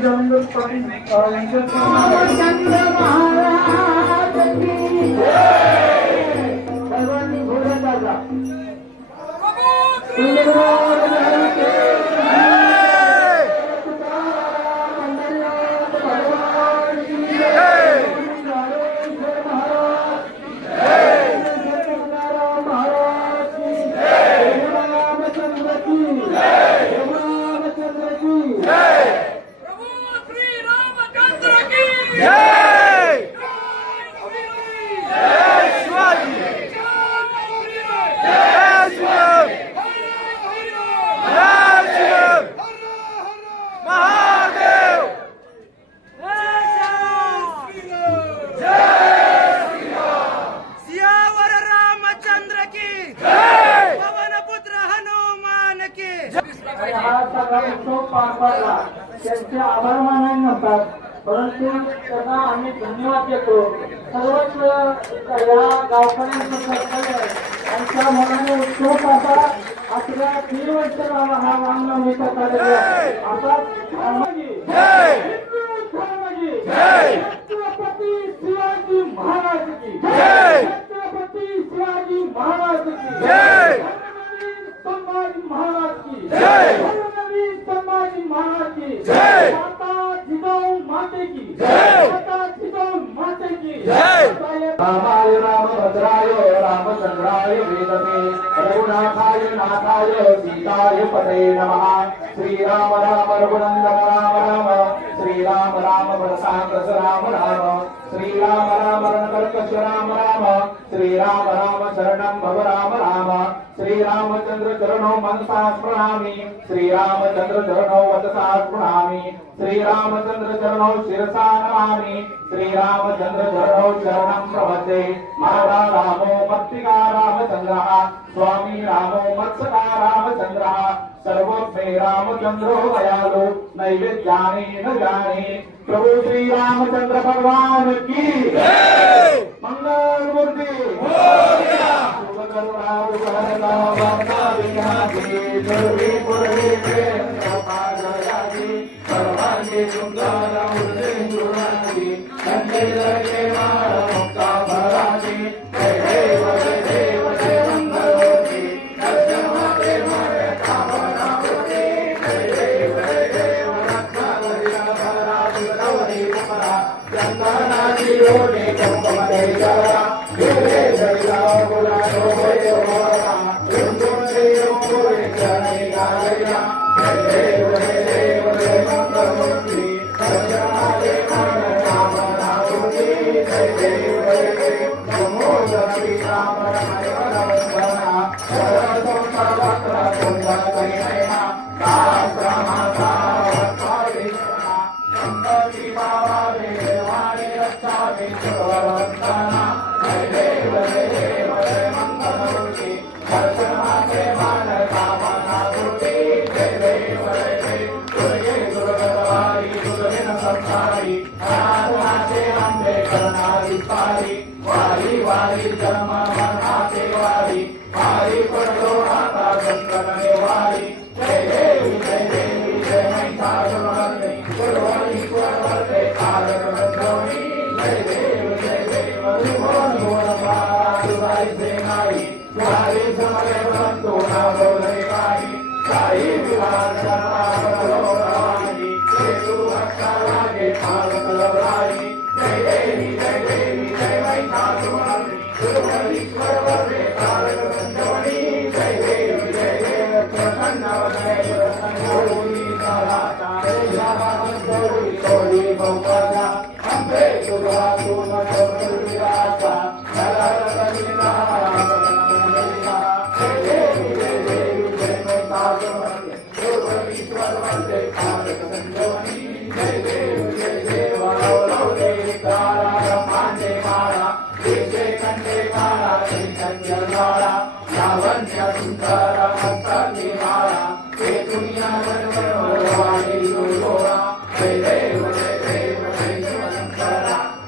जयमंगल पाटील सर्वांनी घोडा दादा त्यांचे आभार मानायला नसतात, परंतु त्यांना आम्ही धन्यवाद देतो. सर्वच या गावकऱ्यांचं कर्तव्य आणि त्या मनाने उत्सव असा आपल्या 3 वर्ष हा रामनवमीचा कार्यक्रम असा छत्रपती शिवाजी महाराज की छत्रपती शिवाजी महाराज की संभाजी महाराज की संभाजी महाराज की माता जिजाऊ माते की माता जिजाऊ माते की रामाय रामभद्राय रामचंद्राय वेदसे रघुनाथाय नाथाय सीताय पते नमः. श्रीराम राम रघुनंदन राम राम श्रीराम राम बरसातस राम राम श्रीराम राम रणकर्कश राम राम श्रीराम राम शरणं भव राम राम श्रीरामचंद्र चरणो मनसा स्मरामि श्रीरामचंद्र चरणो वचसा स्मरामि श्रीरामचंद्र चरणो शिरसा नमामि श्रीरामचंद्र चरणो शरणं प्रपद्ये. माता रामो मत्तिका रामचंद्रः स्वामी रामो मत्सका रामचंद्रः सर्वोत्मे रामचंद्रो दयालु नैवेद्यानि न जाने. प्रभु श्री रामचंद्र भगवान की मंगल मूर्ति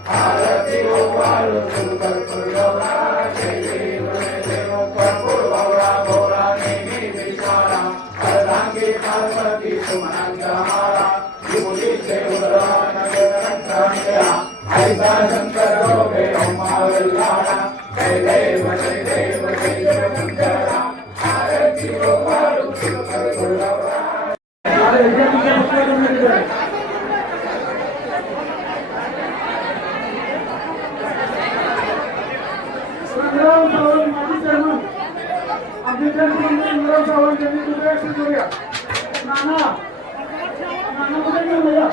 Hare माधव सावंत यांनी तुम्ही करूया नाना नाना कुठे घेऊन या